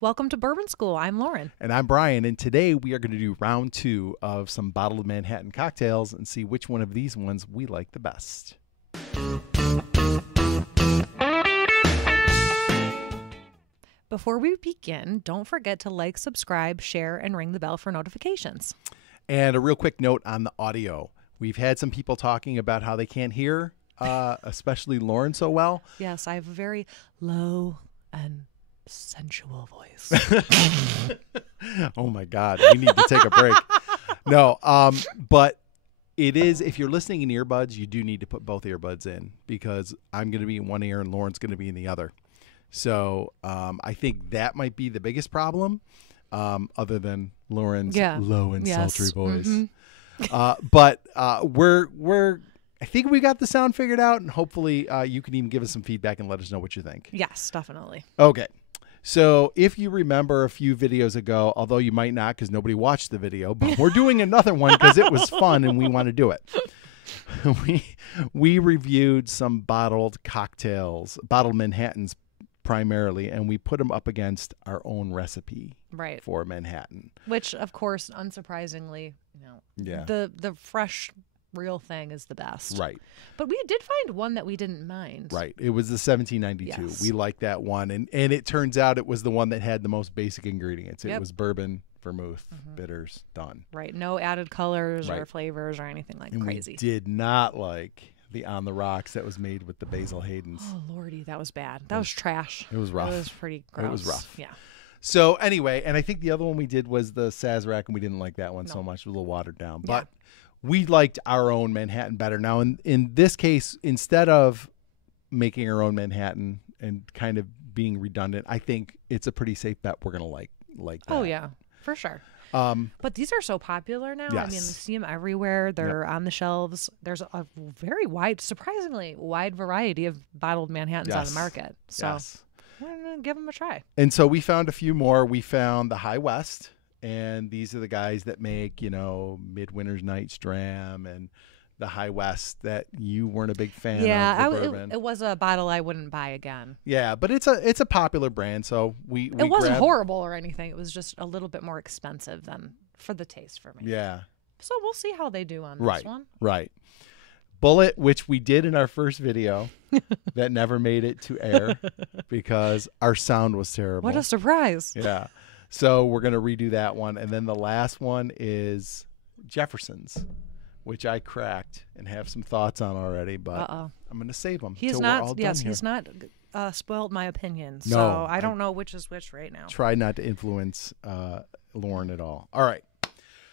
Welcome to Bourbon School. I'm Lauren. And I'm Brian, and today we are going to do round 2 of some bottled Manhattan cocktails and see which one of these ones we like the best. Before we begin, don't forget to like, subscribe, share, and ring the bell for notifications. And a real quick note on the audio. We've had some people talking about how they can't hear, especially Lauren, so well. Yes, I have a very low and sensual voice. Oh my God, we need to take a break. No, but it is, if you're listening in earbuds, you do need to put both earbuds in because I'm going to be in one ear and Lauren's going to be in the other. So I think that might be the biggest problem, other than Lauren's low and sultry voice. Mm-hmm. But I think we got the sound figured out, and hopefully you can even give us some feedback and let us know what you think. Yes, definitely. Okay. So if you remember a few videos ago, although you might not because nobody watched the video, but we're doing another one because it was fun and we want to do it. We reviewed some bottled cocktails, bottled Manhattans primarily, and we put them up against our own recipe for Manhattan. Which, of course, unsurprisingly, the fresh real thing is the best. Right. But we did find one that we didn't mind. Right. It was the 1792. Yes. We liked that one. And it turns out it was the one that had the most basic ingredients. It was bourbon, vermouth, bitters, done. Right. No added colors or flavors or anything like crazy. We did not like the On the Rocks that was made with the Basil Hayden's. Oh, Lordy, that was bad. That was trash. It was rough. It was pretty gross. It was rough. Yeah. So anyway, and I think the other one we did was the Sazerac, and we didn't like that one so much. It was a little watered down. But we liked our own Manhattan better. Now, in this case, instead of making our own Manhattan and kind of being redundant, I think it's a pretty safe bet we're going to like that. Oh, yeah, for sure. But these are so popular now. Yes. I mean, you see them everywhere. They're on the shelves. There's a very surprisingly wide variety of bottled Manhattans on the market. So we're going to give them a try. And so we found a few more. We found the High West. And these are the guys that make, Midwinter's Night's Dram and the High West that you weren't a big fan of. Yeah, it was a bottle I wouldn't buy again. Yeah, but it's a popular brand, so we it wasn't horrible or anything. It was just a little bit more expensive than for the taste for me. Yeah. So we'll see how they do on this one. Right. Bullet, which we did in our first video, that never made it to air because our sound was terrible. What a surprise. Yeah. So we're going to redo that one. And then the last one is Jefferson's, which I cracked and have some thoughts on already, but I'm going to save them. He's not spoiled my opinion. So No, I don't know which is which right now. Try not to influence Lauren at all. All right.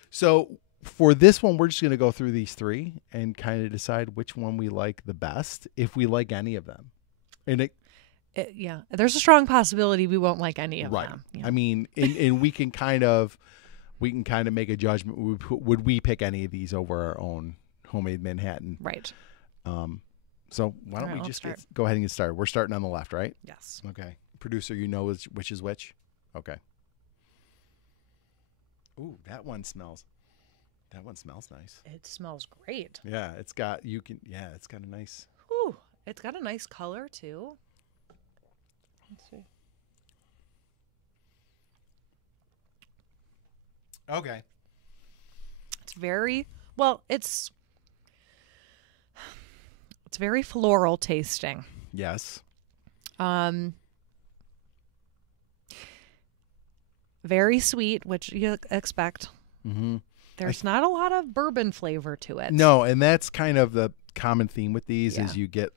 So for this one, we're just going to go through these three and kind of decide which one we like the best, if we like any of them. And there's a strong possibility we won't like any of them. Yeah. I mean, and we can kind of make a judgment. Would we pick any of these over our own homemade Manhattan? Right. So why don't we just go ahead and get started? We're starting on the left, right? Yes. Okay. Producer, which is which? Okay. Ooh, that one smells nice. It smells great. Yeah, it's got a nice. Ooh, it's got a nice color too. Let's see. Okay. It's very it's very floral tasting. Yes. Very sweet, which you expect. Mm-hmm. There's not a lot of bourbon flavor to it. No, and that's kind of the common theme with these is you get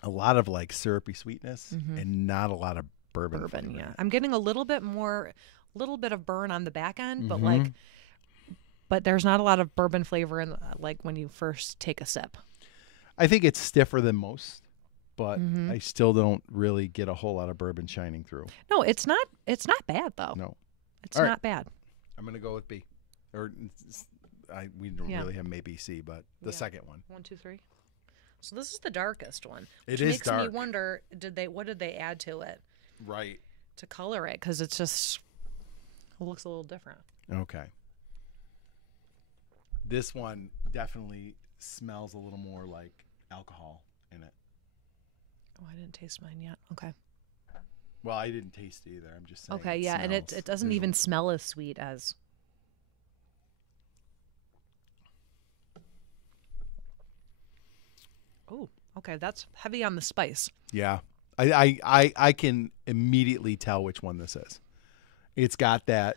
a lot of like syrupy sweetness and not a lot of bourbon flavor. Yeah. I'm getting a little bit of burn on the back end, but there's not a lot of bourbon flavor in like when you first take a sip. I think it's stiffer than most, but I still don't really get a whole lot of bourbon shining through. No, it's not bad though. No. It's not bad. I'm going to go with B. Or we don't really have maybe C, but the second one. 1, 2, 3. So this is the darkest one. It which is dark. Makes me wonder, what did they add to it? Right. To color it, because it looks a little different. Okay. This one definitely smells a little more like alcohol in it. Oh, I didn't taste mine yet. Okay. Well, I didn't taste it either. I'm just saying. Okay, yeah, and it doesn't even smell as sweet as. Oh, okay, that's heavy on the spice. Yeah, I can immediately tell which one this is. It's got that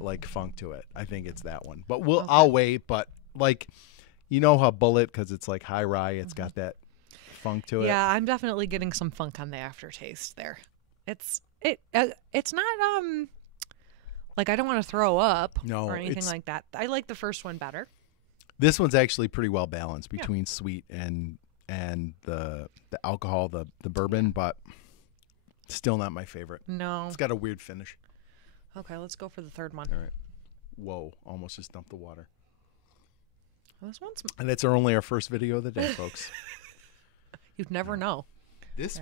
like funk to it. I think it's that one. But I'll wait. But like, you know how Bullet, because it's like high rye, it's got that funk to it. Yeah, I'm definitely getting some funk on the aftertaste there. It's not like I don't want to throw up or anything like that. I like the first one better. This one's actually pretty well balanced between sweet and the alcohol, the bourbon, but still not my favorite. No. It's got a weird finish. Okay, let's go for the third one. All right. Whoa, almost just dumped the water. Well, this one's... And it's only our first video of the day, folks. You'd never know. This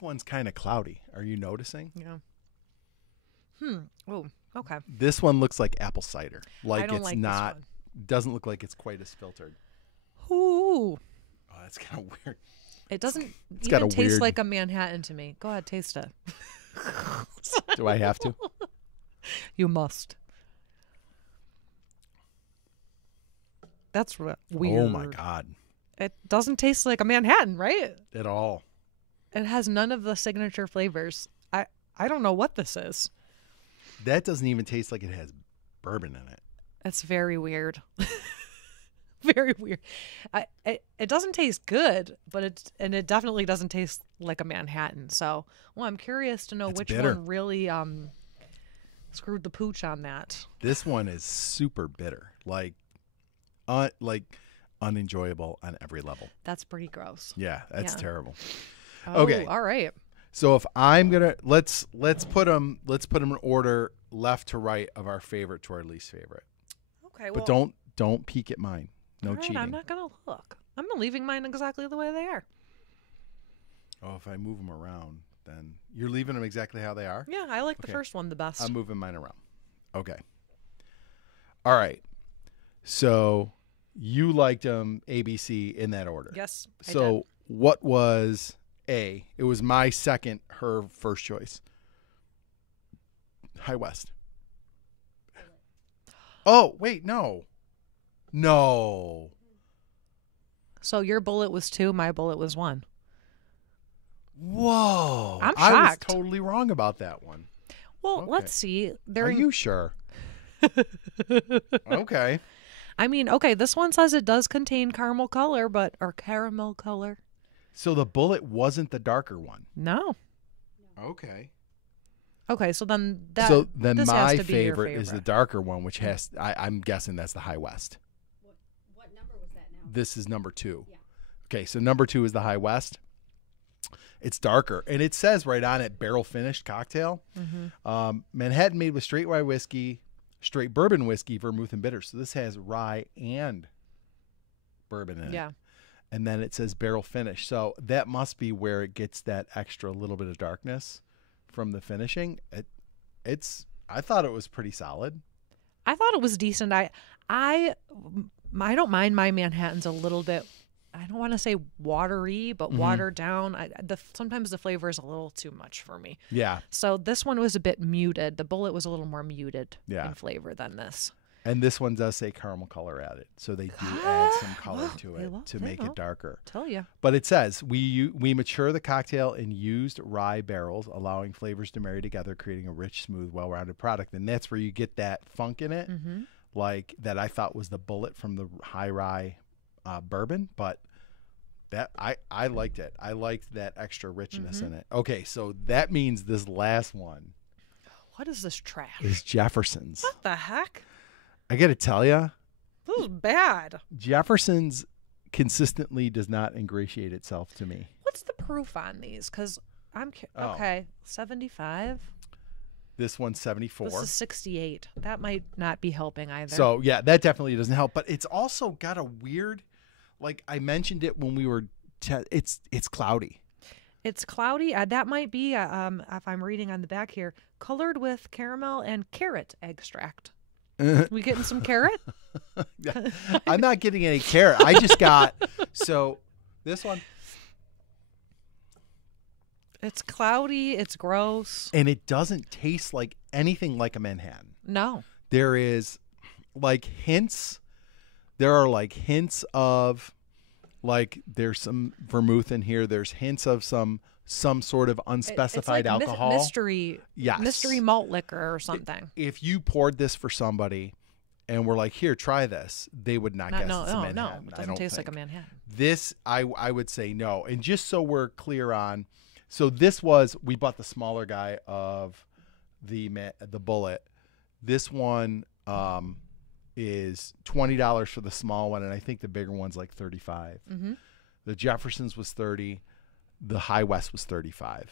one's kind of cloudy. Are you noticing? Yeah. Oh, okay. This one looks like apple cider. Like I don't it's like not. this one. Doesn't look like it's quite as filtered. Ooh. Oh, that's kind of weird. It doesn't It's even got a taste weird... like a Manhattan to me. Go ahead, taste it. Do I have to? You must. That's weird. Oh my God. It doesn't taste like a Manhattan, right? At all. It has none of the signature flavors. I don't know what this is. That doesn't even taste like it has bourbon in it. It's very weird. Very weird. It doesn't taste good, but it definitely doesn't taste like a Manhattan. So, well, I'm curious to know which bitter. one really screwed the pooch on that. This one is super bitter, like unenjoyable on every level. That's pretty gross. Yeah, that's terrible. Oh, okay, all right. So if I'm gonna let's put them in order left to right of our favorite to our least favorite. Okay, well, but don't peek at mine. No right, cheating. I'm not gonna look. I'm leaving mine exactly the way they are. Oh, if I move them around, then you're leaving them exactly how they are? Yeah, I like the first one the best. I'm moving mine around. Okay. All right. So you liked them ABC in that order. Yes. I So did. what was A? It was my second, her first choice. High West. Oh, wait, no. No. So your bullet was 2, my bullet was 1. Whoa. I'm I was shocked. totally wrong about that one. Well, Okay. let's see. Are you sure? Okay. I mean, okay, this one says it does contain caramel color, or caramel color. So the bullet wasn't the darker one. No. Okay. Okay, so then this has my to be your favorite is the darker one, which has I'm guessing that's the High West. What number was that now? This is number 2. Yeah. Okay, so number 2 is the High West. It's darker, and it says right on it, barrel finished cocktail. Mm-hmm. Manhattan made with straight rye whiskey, straight bourbon whiskey, vermouth, and bitter. So this has rye and bourbon in it. Yeah. And then it says barrel finish. So that must be where it gets that extra little bit of darkness from the finishing. I thought it was pretty solid. I thought it was decent. I don't mind my Manhattans a little bit. I don't want to say watery, but watered down. Sometimes the flavor is a little too much for me. Yeah. So this one was a bit muted. The bullet was a little more muted Yeah. in flavor than this. And this one does say caramel color added. So they do add some color to They it love- to they make know. it darker. Tell you. But it says, we mature the cocktail in used rye barrels, allowing flavors to marry together, creating a rich, smooth, well-rounded product. And that's where you get that funk in it, like that I thought was the bullet from the high rye bourbon. But that I liked it. I liked that extra richness in it. Okay, so that means this last one What is this trash? is Jefferson's. What the heck? I got to tell you, This is bad. Jefferson's consistently does not ingratiate itself to me. What's the proof on these? Because Oh. okay, 75. This one's 74. This is 68. That might not be helping either. So yeah, that definitely doesn't help. But it's also got a weird, like I mentioned it when we were, it's cloudy. it's cloudy. That might be, if I'm reading on the back here, colored with caramel and carrot extract. We getting some carrot? I'm not getting any carrot. I just got, so this one, It's cloudy. It's gross. And it doesn't taste like anything like a Manhattan. No. There is like hints. There are like hints of like there's some vermouth in here. There's hints of some sort of unspecified it's like alcohol. Mystery. Yes. Mystery malt liquor or something. If you poured this for somebody and we're like, here, try this, they would not guess it's a Manhattan. No. It I doesn't don't taste think. like a Manhattan. This, I would say no. And just so we're clear on, so we bought the smaller guy of the Bullet. This one is $20 for the small one, and I think the bigger one's like $35. Mm-hmm. The Jefferson's was $30. The High West was $35.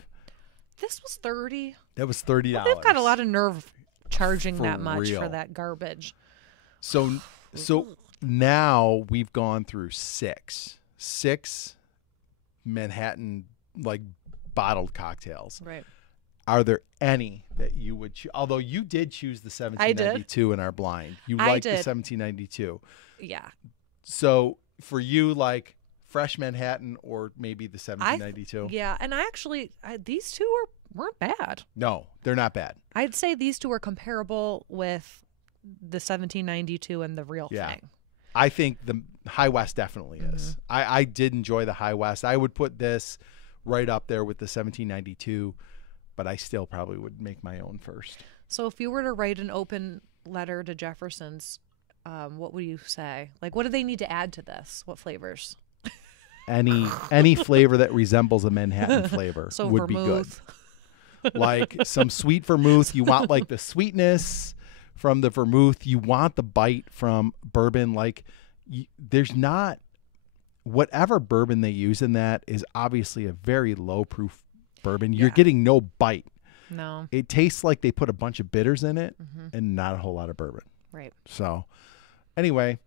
This was $30. That was $30. Well, they've got a lot of nerve charging For that much real. for that garbage. So now we've gone through six Manhattan like bottled cocktails. Right. Are there any that you would choose? Although you did choose the 1792 in our blind. You liked the did. 1792. Yeah. So for you, like fresh Manhattan or maybe the 1792? Yeah, and these two weren't bad. No, they're not bad. I'd say these two are comparable with the 1792 and the real Yeah. thing. I think the High West definitely is. I did enjoy the High West. I would put this right up there with the 1792, but I still probably would make my own first. So if you were to write an open letter to Jefferson's, what would you say? Like, what do they need to add to this? What flavors? Any flavor that resembles a Manhattan flavor So would vermouth. be good. Like some sweet vermouth. You want like the sweetness from the vermouth. You want the bite from bourbon. Like there's not whatever bourbon they use in that is obviously a very low proof bourbon. You're getting no bite. No. It tastes like they put a bunch of bitters in it and not a whole lot of bourbon. Right. So anyway,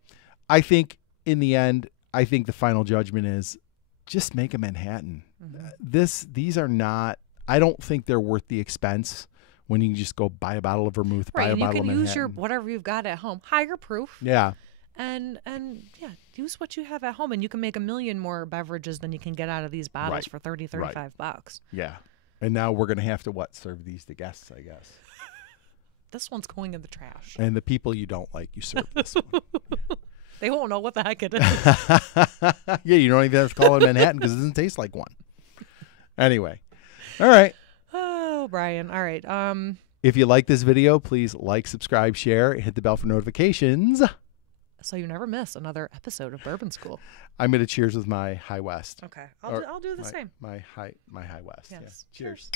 I think in the end, I think the final judgment is just make a Manhattan. These are not, I don't think they're worth the expense when you can just go buy a bottle of vermouth, buy Right. a And you bottle can of use Manhattan. whatever you've got at home. Higher proof. Yeah. And yeah, use what you have at home, and you can make a million more beverages than you can get out of these bottles Right. for $35. Yeah. And now we're going to have to serve these to guests, I guess. This one's going in the trash. And the people you don't like, you serve this one. They won't know what the heck it is. Yeah, you don't even have to call it Manhattan because it doesn't taste like one. Anyway. All right. Oh, Brian. All right. If you like this video, please like, subscribe, share, hit the bell for notifications. So you never miss another episode of Bourbon School. I'm going to cheers with my High West. Okay. Or I'll do the same. My High West. Yes. Yeah. Cheers.